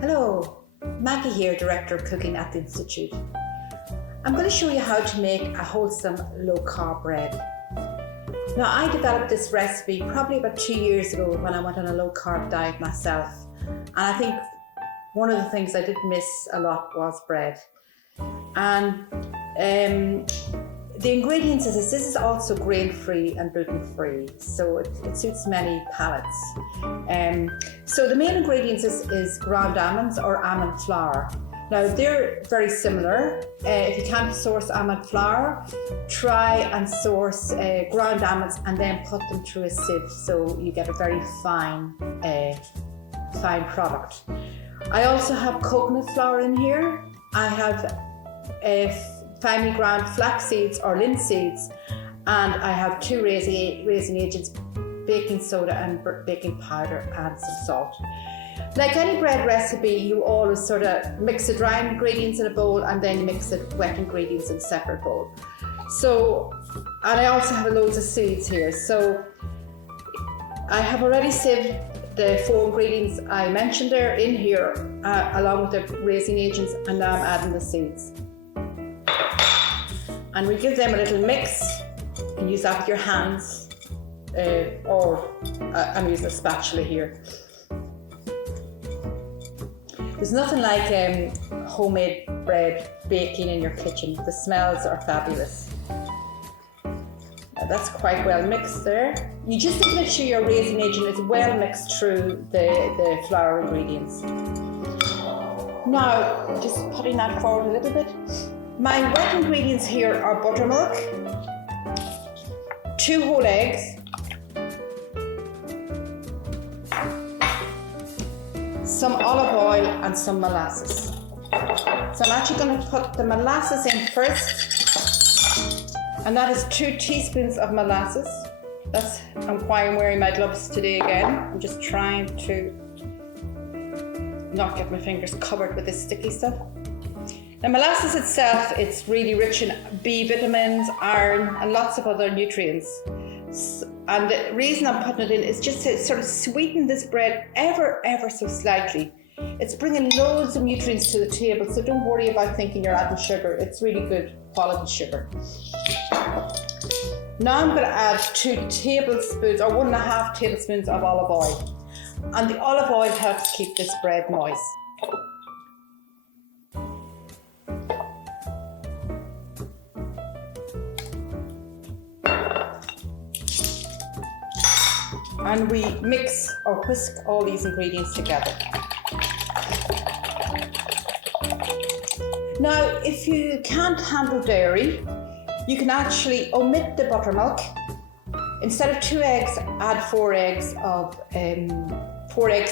Hello, Maggie here, Director of Cooking at the Institute. I'm going to show you how to make a wholesome low-carb bread. Now, I developed this recipe probably about 2 years ago when I went on a low-carb diet myself. And I think one of the things I did miss a lot was bread. And the ingredients is this is also grain-free and gluten-free, so it suits many palates. So the main ingredients is ground almonds or almond flour. Now they're very similar. If you can't source almond flour, try and source ground almonds and then put them through a sieve so you get a very fine product. I also have coconut flour in here. I have finely ground flax seeds or linseed seeds, and I have 2 raising agents, baking soda and baking powder, and some salt. Like any bread recipe, you always sort of mix the dry ingredients in a bowl and then you mix the wet ingredients in a separate bowl. So, and I also have loads of seeds here. So I have already sieved the 4 ingredients I mentioned there in here, along with the raising agents, and now I'm adding the seeds. And we give them a little mix. You can use that with your hands, or I'm using a spatula here. There's nothing like homemade bread baking in your kitchen. The smells are fabulous. Now that's quite well mixed there. You just need to make sure your raising agent is well mixed through the flour ingredients. Now, just putting that forward a little bit. My wet ingredients here are buttermilk, 2 whole eggs, some olive oil and some molasses. So I'm actually going to put the molasses in first, and that is 2 teaspoons of molasses. I'm wearing my gloves today again. I'm just trying to not get my fingers covered with this sticky stuff. Now, molasses itself, it's really rich in B vitamins, iron, and lots of other nutrients. And the reason I'm putting it in is just to sort of sweeten this bread ever so slightly. It's bringing loads of nutrients to the table, so don't worry about thinking you're adding sugar. It's really good quality sugar. Now I'm going to add 2 tablespoons or 1.5 tablespoons of olive oil. And the olive oil helps keep this bread moist. And we mix or whisk all these ingredients together. Now, if you can't handle dairy, you can actually omit the buttermilk. Instead of 2 eggs, add 4 eggs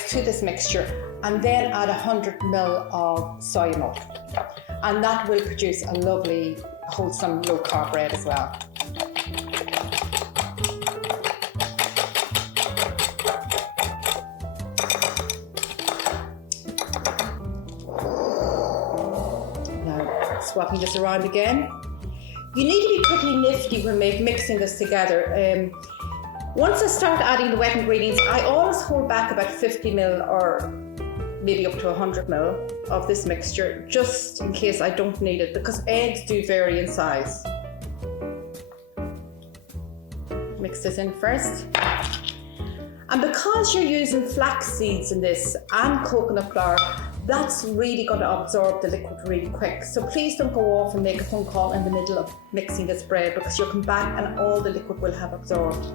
to this mixture, and then add 100 ml of soy milk. And that will produce a lovely, wholesome, low-carb bread as well. Swapping this around again. You need to be pretty nifty when mixing this together. Once I start adding the wet ingredients, I always hold back about 50 ml or maybe up to 100 ml of this mixture, just in case I don't need it, because eggs do vary in size. Mix this in first. And because you're using flax seeds in this and coconut flour, that's really going to absorb the liquid really quick. So please don't go off and make a phone call in the middle of mixing this bread, because you'll come back and all the liquid will have absorbed.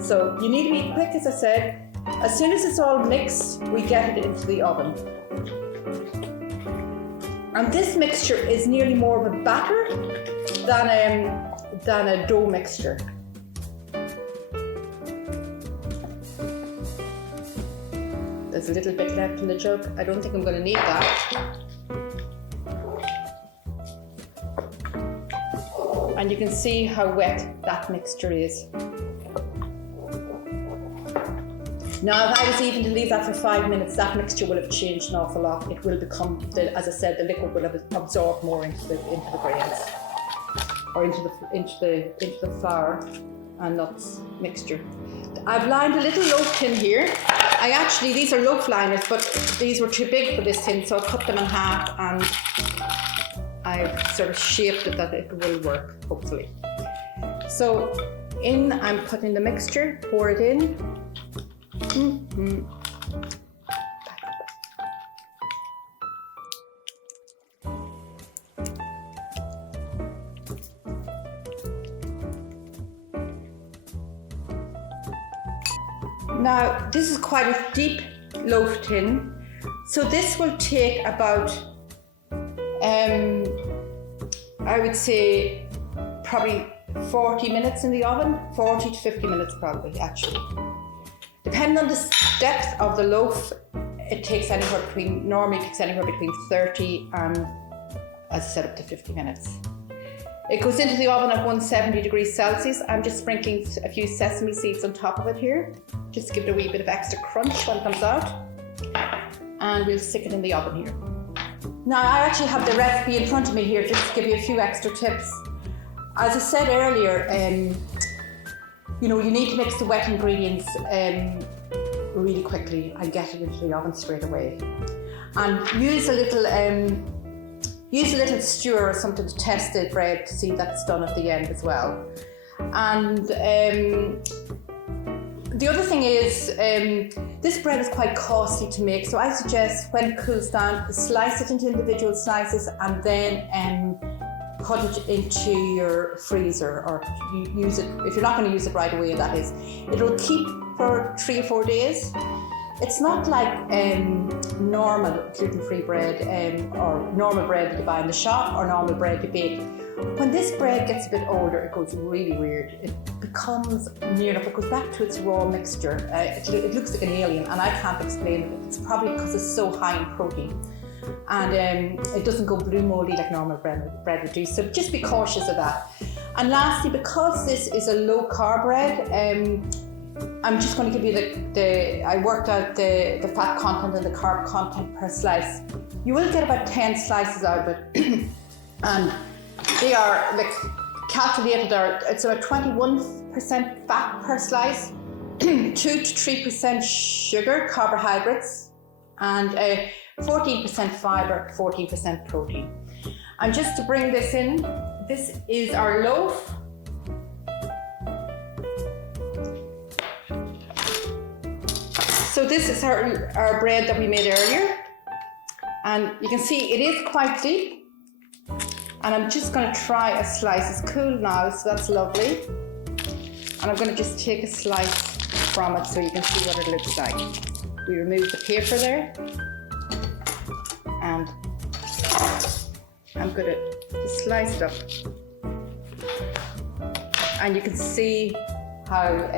So you need to be quick, as I said. As soon as it's all mixed, we get it into the oven. And this mixture is nearly more of a batter than a dough mixture. There's a little bit left in the jug. I don't think I'm going to need that. And you can see how wet that mixture is. Now, if I was even to leave that for 5 minutes, that mixture will have changed an awful lot. It will become, as I said, the liquid will have absorbed more into the grains, or into the flour and nuts mixture. I've lined a little loaf tin here I actually, these are loaf liners, but these were too big for this tin, so I cut them in half and I've sort of shaped it that it will work, hopefully. So I'm putting the mixture, pour it in. Now, this is quite a deep loaf tin, so this will take about, I would say, probably 40 minutes in the oven, 40 to 50 minutes probably, actually. Depending on the depth of the loaf, it takes anywhere between, normally takes anywhere between 30 and, as I said, up to 50 minutes. It goes into the oven at 170 degrees Celsius. I'm just sprinkling a few sesame seeds on top of it here, just to give it a wee bit of extra crunch when it comes out. And we'll stick it in the oven here. Now, I actually have the recipe in front of me here, just to give you a few extra tips. As I said earlier, you need to mix the wet ingredients really quickly and get it into the oven straight away. And use a little skewer or something to test the bread to see that it's done at the end as well. And the other thing is, this bread is quite costly to make, so I suggest when it cools down, slice it into individual slices and then put it into your freezer, or use it, if you're not going to use it right away, that is. It'll keep for 3 or 4 days. It's not like normal gluten-free bread or normal bread you buy in the shop or normal bread you bake. When this bread gets a bit older, it goes really weird. It becomes near enough, it goes back to its raw mixture. It looks like an alien, and I can't explain it. It's probably because it's so high in protein. And it doesn't go blue moldy like normal bread would do. So just be cautious of that. And lastly, because this is a low carb bread, I'm just going to give you I worked out the fat content and the carb content per slice. You will get about 10 slices out of it. And they are calculated, it's about 21% fat per slice, 2 to 3% sugar, carbohydrates, and 14% fiber, 14% protein. And just to bring this in, this is our loaf. So this is our bread that we made earlier. And you can see it is quite deep. And I'm just going to try a slice. It's cool now, so that's lovely. And I'm going to just take a slice from it so you can see what it looks like. We remove the paper there. And I'm going to just slice it up. And you can see how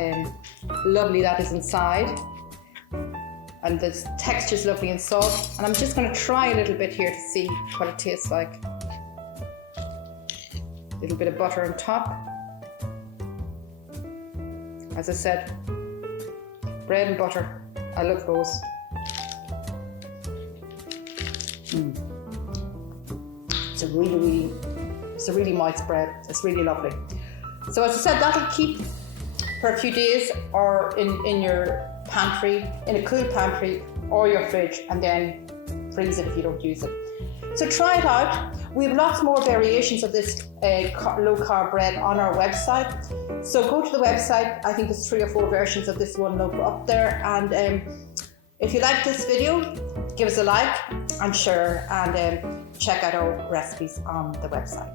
lovely that is inside. And the texture is lovely and soft. And I'm just going to try a little bit here to see what it tastes like. A little bit of butter on top. As I said, bread and butter. I love those. It's a really moist bread. It's really lovely. So as I said, that'll keep for a few days, or in your pantry, in a cool pantry or your fridge, and then freeze it if you don't use it. So try it out. We have lots more variations of this low carb bread on our website. So go to the website. I think there's 3 or 4 versions of this one loaf up there. And if you like this video, give us a like and share, and check out our recipes on the website.